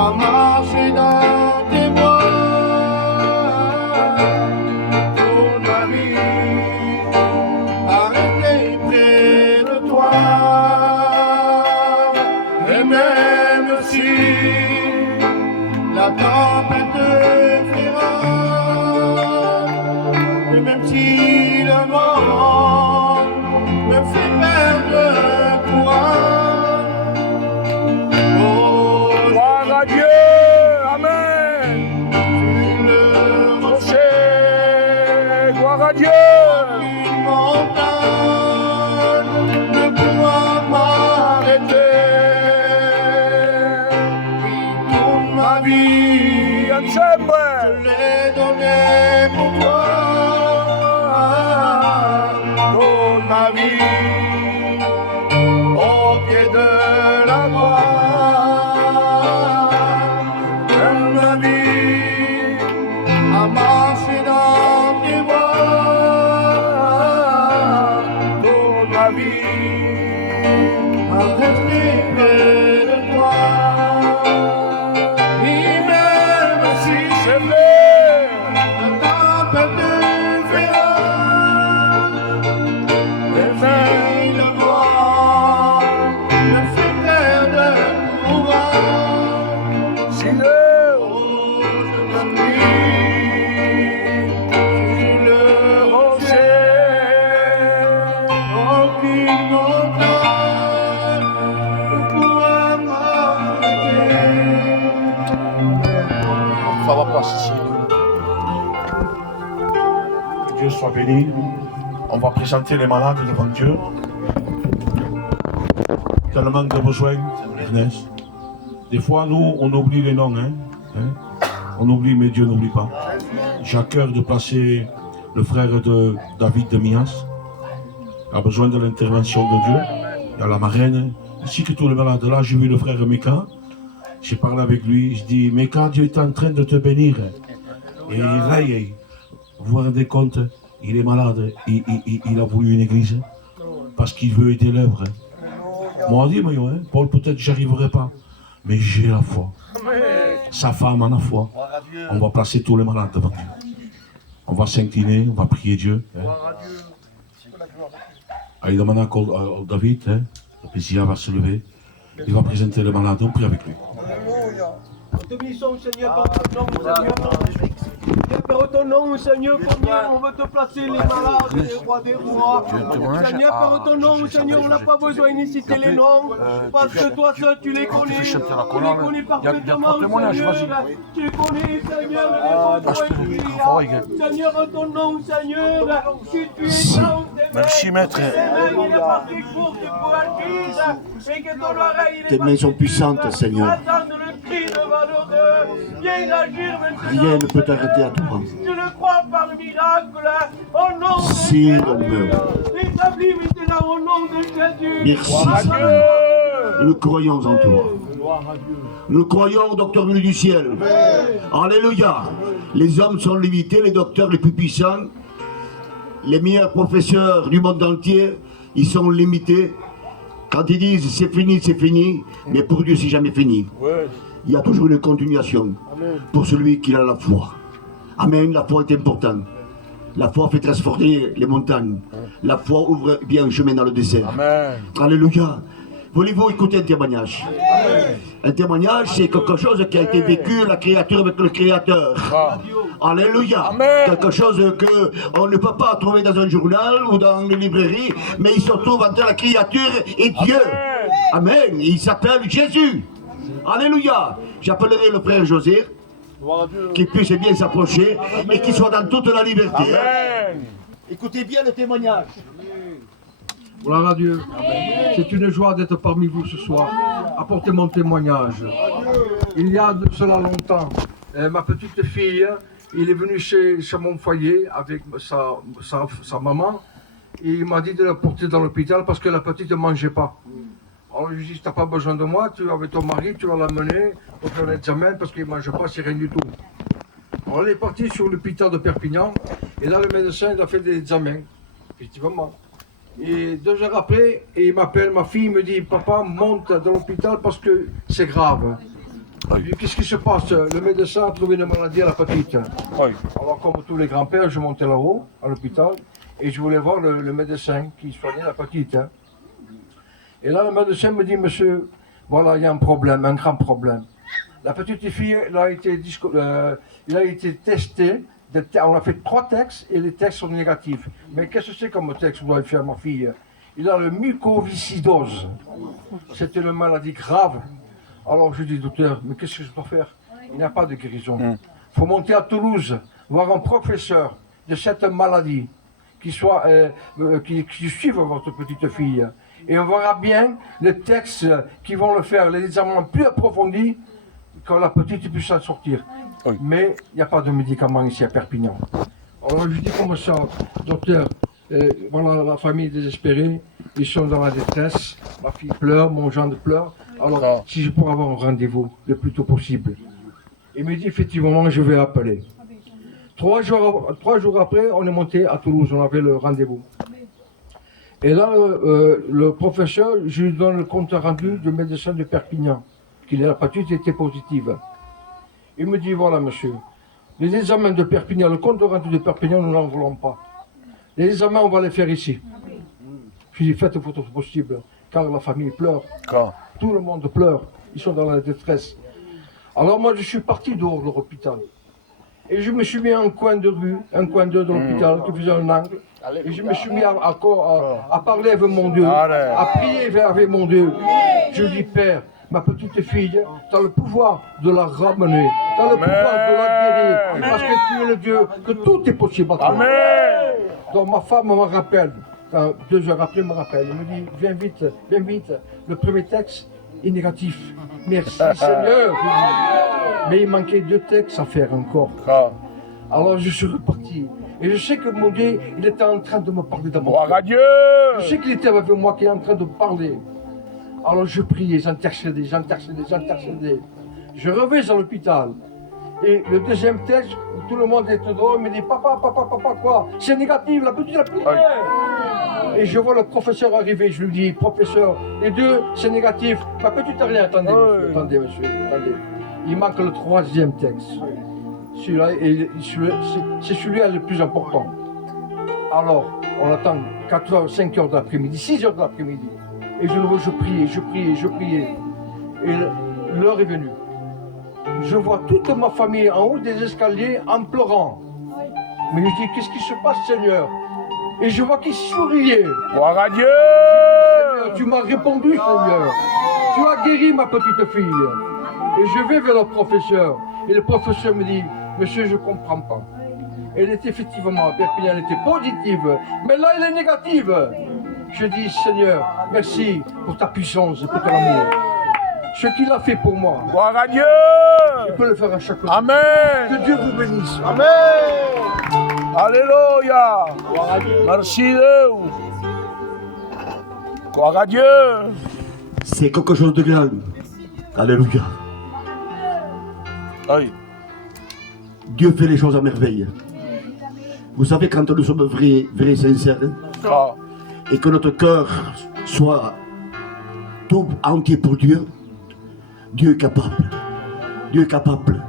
à marcher dans tes voies toute ma vie, à rester près de toi. Et même si la tempête fuira, et même si le vent me fait perdre courage, oh, Gloire à Dieu, Amen. sur le rocher, Gloire à Dieu. une montagne ne pourra m'arrêter. Toute ma vie, Ensemble. je l'ai donné pour toi. Toute ma vie, au pied de la croix. Toute ma vie, à marcher dans tes voies. Toute ma vie, à rester près de toi. Et même si C'est vrai. la tempête fuira, et si le vent me fait perdre courage, Si le oh, je m'appuie sur le rocher, aucune montagne ne pourra m'arrêter. Il faut avoir place ici. Que Dieu soit béni. On va présenter les malades devant Dieu. Tellement de besoins, Ernest. Des fois, nous, on oublie les noms. Hein? On oublie, mais Dieu n'oublie pas. J'ai à cœur de placer le frère de David de Mias. Il a besoin de l'intervention de Dieu. Il y a la marraine, ainsi que tous les malades. Là, j'ai vu le frère Meka. J'ai parlé avec lui. Je dis, Meka, Dieu est en train de te bénir. Et là, vous vous rendez compte, il est malade. Il a voulu une église parce qu'il veut aider l'œuvre. Moi, on dit, mais, hein, Paul, peut-être que j'y arriverai pas. Mais j'ai la foi. Sa femme en a foi. On va placer tous les malades devant Dieu. On va s'incliner, on va prier Dieu. Hein. Allez, demande à David, hein. Le Messie va se lever. Il va présenter le malade, on prie avec lui. Nous te bénissons, Seigneur, par ton nom, Seigneur. Viens par ton nom, Seigneur, combien on veut te placer les malades, les rois des rois. Seigneur, par ton nom, Seigneur, on n'a pas besoin de citer les noms, parce que toi seul, tu les connais. Tu les connais parfaitement, Seigneur. Tu connais, Seigneur, les besoins qu'il y a. Seigneur, en ton nom, Seigneur, tu es grand. Merci, maître. Tes mains sont puissantes, Seigneur. Rien ne peut t'arrêter à toi. Je le crois par le miracle, au nom de Si Jésus. l'on meurt. Établis maintenant au nom de Jésus. Merci, Seigneur. Nous croyons en toi. Nous croyons au docteur venu du ciel. Alléluia. Les hommes sont limités, les docteurs les plus puissants, les meilleurs professeurs du monde entier, ils sont limités. Quand ils disent c'est fini, mais pour Dieu c'est jamais fini. Il y a toujours une continuation pour celui qui a la foi. Amen, la foi est importante. La foi fait transporter les montagnes. La foi ouvre bien un chemin dans le désert. Amen. Alléluia. Voulez-vous écouter un témoignage? Un témoignage, c'est quelque chose qui a été vécu, la créature avec le Créateur. Alléluia. Amen. Quelque chose qu'on ne peut pas trouver dans un journal ou dans une librairie, mais il se trouve entre la créature et Dieu. Amen. Il s'appelle Jésus. Alléluia. J'appellerai le frère José, qu'il puisse bien s'approcher et qu'il soit dans toute la liberté. Amen. Écoutez bien le témoignage. Gloire à Dieu. C'est une joie d'être parmi vous ce soir. Apportez mon témoignage. Il y a de cela longtemps, ma petite fille, il est venu chez mon foyer avec sa maman. Et il m'a dit de la porter dans l'hôpital parce que la petite ne mangeait pas. Alors je lui ai dit, tu n'as pas besoin de moi, tu es avec ton mari, tu vas l'amener pour faire l'examen parce qu'il ne mange pas, c'est rien du tout. Alors, on est parti sur l'hôpital de Perpignan et là le médecin il a fait des examens, effectivement. Et 2 heures après, il m'appelle, ma fille me dit, papa monte dans l'hôpital parce que c'est grave. Oui. Puis, qu'est-ce qui se passe? Le médecin a trouvé une maladie à la petite. Oui. Alors, comme tous les grands-pères, je montais là-haut, à l'hôpital, et je voulais voir le médecin qui soignait la petite. Hein. Et là, le médecin me dit, monsieur, voilà, il y a un problème, un grand problème. La petite fille, elle a été testée. On a fait 3 tests et les tests sont négatifs. Mais qu'est-ce que c'est comme texte que doit faire ma fille? Il a le mucoviscidose. C'est une maladie grave. Alors je dis, docteur, mais qu'est-ce que je dois faire? Il n'y a pas de guérison. Il faut monter à Toulouse, voir un professeur de cette maladie qui suive votre petite fille. Et on verra bien les textes qui vont le faire, les examens plus approfondis, quand la petite puisse en sortir. Oui. Mais il n'y a pas de médicaments ici à Perpignan. Alors je dis comme ça, docteur, voilà la famille est désespérée, ils sont dans la détresse, ma fille pleure, mon gendre pleure. Alors si je pourrais avoir un rendez-vous le plus tôt possible. Il me dit effectivement, je vais appeler. 3 jours après, on est monté à Toulouse, on avait le rendez-vous. Et là, le professeur, je lui donne le compte rendu du médecin de Perpignan, qu'il la petite était positive. Il me dit, voilà monsieur, les examens de Perpignan, le compte rendu de Perpignan, nous n'en voulons pas. Les examens, on va les faire ici. Je lui dis, faites votre possible, car la famille pleure. Tout le monde pleure, ils sont dans la détresse. Alors moi, je suis parti dehors de l'hôpital. Et je me suis mis en coin de rue, un coin de l'hôpital, qui faisait un angle. Et je me suis mis à parler avec mon Dieu, à prier avec mon Dieu. Je dis, Père, ma petite fille, tu as le pouvoir de la ramener, tu as le pouvoir de la guérir, parce que tu es le Dieu, que tout est possible à toi. Amen. Donc ma femme me rappelle, 2 heures après, elle me rappelle, elle me dit, viens vite, le premier texte est négatif. Merci Seigneur. Mais il manquait 2 textes à faire encore. Alors je suis reparti. Et je sais que mon Dieu, il était en train de me parler dans mon Gloire cœur. à Dieu. Je sais qu'il était avec moi, qu'il est en train de parler. Alors je priais, j'intercédais. Je reviens à l'hôpital. Et le deuxième texte, où tout le monde était dehors, il me dit, papa, quoi? C'est négatif, la petite a plus rien. Et je vois le professeur arriver, je lui dis, professeur, les 2, c'est négatif. Ma petite a rien, attendez, monsieur. Il manque le 3e texte. Celui-là, c'est celui-là le plus important. Alors, on attend 4 heures, 5 heures de l'après-midi, 6 heures de l'après-midi. Et je priais. Et l'heure est venue. Je vois toute ma famille en haut des escaliers en pleurant. Mais je dis, qu'est-ce qui se passe, Seigneur? Et je vois qu'ils souriaient. Gloire à Dieu. Seigneur, tu m'as répondu, Seigneur. Tu as guéri ma petite fille. Et je vais vers le professeur. Et le professeur me dit, monsieur, je ne comprends pas. Elle était effectivement à Perpignan, elle était positive. Mais là, elle est négative. Je dis, Seigneur, merci pour ta puissance et pour ton amour. Ce qu'il a fait pour moi, Gloire à Dieu. je peux le faire à chaque fois. Amen. Que Dieu vous bénisse. Amen. Alléluia. Merci Dieu. Gloire à Dieu. C'est quelque chose de grand. Alléluia. Oui. Dieu fait les choses à merveille. Vous savez, quand nous sommes vrais, sincères, et que notre cœur soit tout entier pour Dieu, Dieu est capable. Dieu est capable.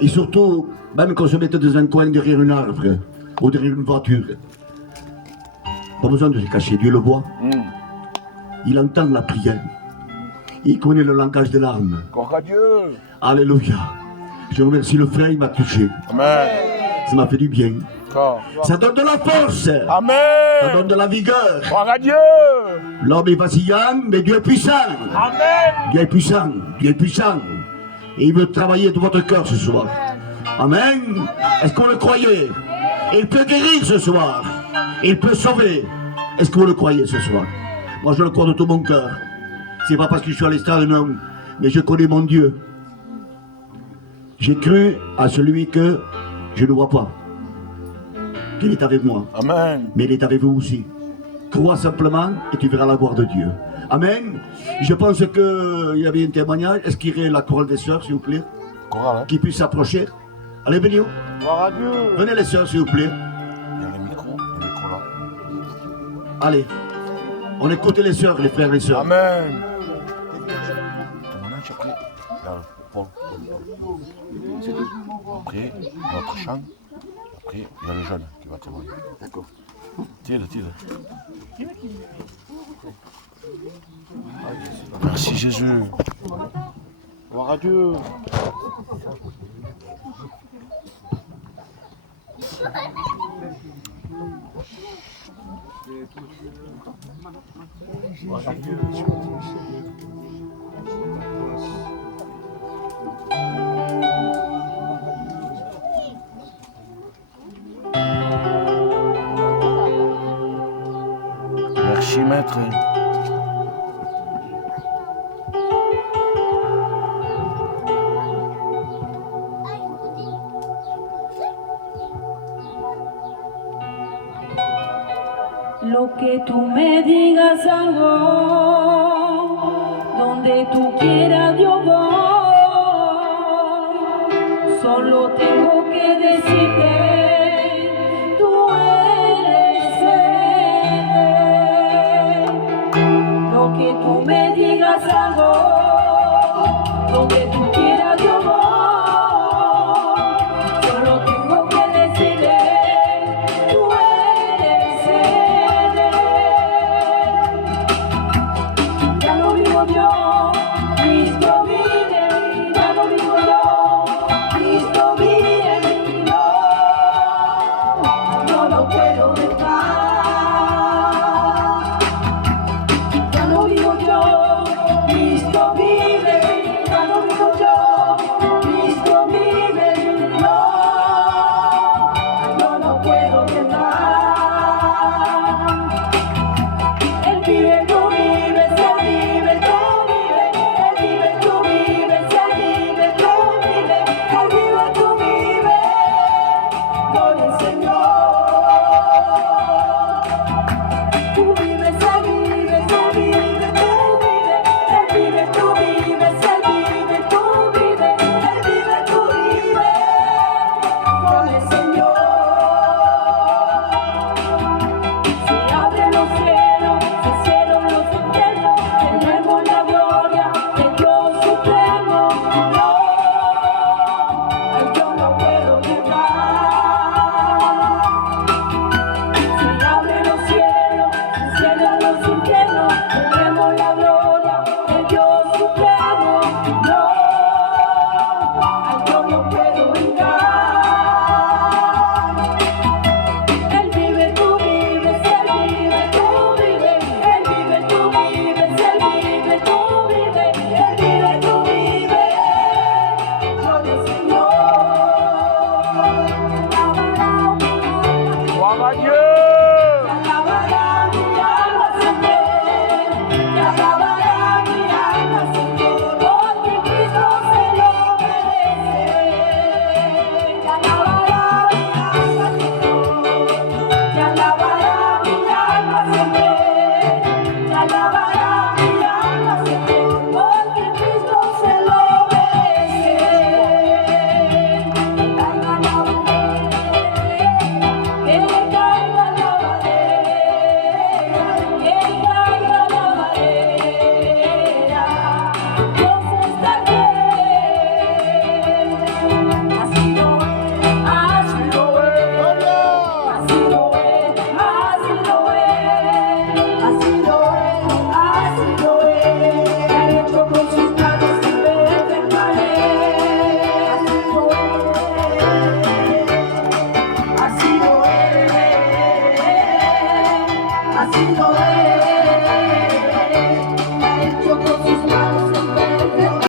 Et surtout, même qu'on se mette dans un coin derrière un arbre ou derrière une voiture, pas besoin de se cacher, Dieu le voit. Il entend la prière. Il connaît le langage de l'âme. Gloire à Dieu. Alléluia. Je remercie le frère, il m'a touché. Amen. Ça m'a fait du bien. Ça donne de la force. Amen. Ça donne de la vigueur. Gloire à Dieu. L'homme est vacillant, mais Dieu est puissant. Amen. Dieu est puissant. Dieu est puissant. Et il veut travailler de votre cœur ce soir. Amen. Est-ce qu'on le croyait? Il peut guérir ce soir. Il peut sauver. Est-ce que vous le croyez ce soir? Moi je le crois de tout mon cœur. C'est pas parce que je suis à l'estrade, non. Mais je connais mon Dieu. J'ai cru à celui que je ne vois pas. Qu'il est avec moi. Amen. Mais il est avec vous aussi. Crois simplement et tu verras la gloire de Dieu. Amen. Je pense qu'il y avait un témoignage. Est-ce qu'il y aurait la chorale des sœurs, s'il vous plaît? Chorale. Qui puisse s'approcher. Allez, venez. Gloire à Dieu. Venez les sœurs, s'il vous plaît. Il y a le micro là. Allez. On écoute les sœurs, les frères et les sœurs. Amen. Paul. Après, notre chant. Après, il y a le jeune qui va témoigner. D'accord. Tire. Merci Jésus. Gloire à Dieu. Merci maître. Lo que tú me digas hago, donde tú quieras yo voy, solo tengo que decirte, tú eres Él. Lo que tú me digas hago, donde tú quieras yo voy, solo tengo que decirte, tú eres Él. Ya no vivo yo, Cristo vive, ya no vivo yo, Cristo vive en mí, no lo puedo dejar. Ya no vivo yo, Cristo vive, ya no vivo yo, Cristo vive en mí, no lo puedo dejar. Él vive, tú vives, Él vive, tú vives, Él vive, tú vives, Él vive, tú vives, Él vive, tú vives, con el Señor. Tú vives, Él vive, tú vives, tú vives, Él vive, tú vives, Él vive, tú vives, Él vive, tú vives, con el Señor. Se abren los cielos, se cierran los infiernos, tenemos la gloria de Dios supremo. No, yo no puedo negar. Se abren los cielos, se cierran los infiernos, tenemos la gloria de Dios supremo. No, yo no puedo negar. Él vive, tú vives, Él vive, tú vives, Él vive, tú vives, Él vive, tú vives, Él vive, tú vives, con el Señor. Gloire à Dieu. Alabará mi alma, Señor, te alabará mi alma, Señor, porque Cristo se lo merece. Te alabará mi alma, Señor, te alabará mi alma, Señor, te alabará mi alma, Señor, porque Cristo se lo merece. Así lo es.